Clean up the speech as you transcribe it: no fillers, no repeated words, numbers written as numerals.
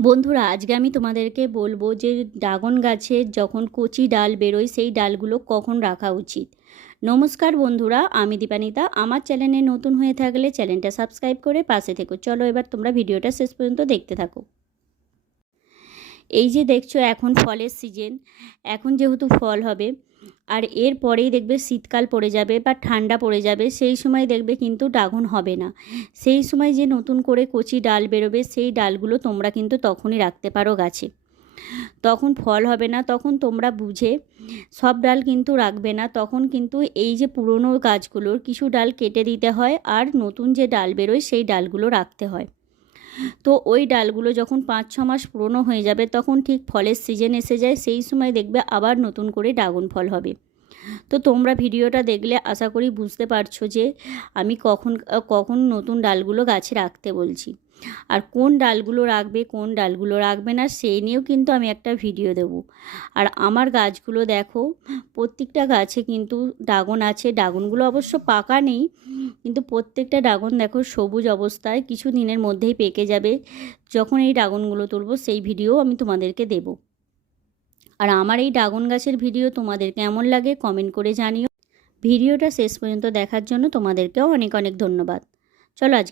বন্ধুরা, আজকে আমি তোমাদেরকে বলবো যে ড্রাগন গাছের যখন কচি ডাল বেরোয় সেই ডালগুলো কখন রাখা উচিত। নমস্কার বন্ধুরা, আমি দীপানিতা। আমার চ্যানেলে নতুন হয়ে থাকলে চ্যানেলটা সাবস্ক্রাইব করে পাশে থেকো। চলো এবার তোমরা ভিডিওটা শেষ পর্যন্ত দেখতে থাকো। এই যে দেখছো এখন ফলের সিজন, এখন যেহেতু ফল হবে আর এর পরেই দেখবে শীতকাল পড়ে যাবে বা ঠান্ডা পড়ে যাবে, সেই সময় দেখবে কিন্তু ড্রাগন হবে না। সেই সময় যে নতুন করে কচি ডাল বেরোবে সেই ডালগুলো তোমরা কিন্তু তখনই রাখতে পারো গাছে। তখন ফল হবে না, তখন তোমরা বুঝে সব ডাল কিন্তু রাখবে না। তখন কিন্তু এই যে পুরনো গাছগুলোর কিছু ডাল কেটে দিতে হয় আর নতুন যে ডাল বেরোয় সেই ডালগুলো রাখতে হয়। তো ওই ডালগুলো যখন 5-6 মাস পুরনো হয়ে যাবে তখন ঠিক ফলের সিজন এসে যায়, সেই সময় দেখবে আবার নতুন করে ড্রাগন ফল হবে। তো তোমরা ভিডিওটা দেখলে আশা করি বুঝতে পারছো যে আমি কখন কখন নতুন ডালগুলো গাছে রাখতে বলছি, আর কোন ডালগুলো রাখবে কোন ডালগুলো রাখবে না সেই নিয়েও কিন্তু আমি একটা ভিডিও দেব। আর আমার গাছগুলো দেখো, প্রত্যেকটা গাছে কিন্তু ড্রাগন আছে। ড্রাগনগুলো অবশ্য পাকা নেই, কিন্তু প্রত্যেকটা ড্রাগন দেখো সবুজ অবস্থায়, কিছু দিনের মধ্যেই পেকে যাবে। যখন এই ড্রাগনগুলো তুলব সেই ভিডিও আমি তোমাদেরকে দেব। আর আমার এই ড্রাগন গাছের ভিডিও তোমাদের কেমন লাগে কমেন্ট করে জানিও। ভিডিওটা শেষ পর্যন্ত দেখার জন্য তোমাদেরকেও অনেক অনেক ধন্যবাদ। চলো আজকে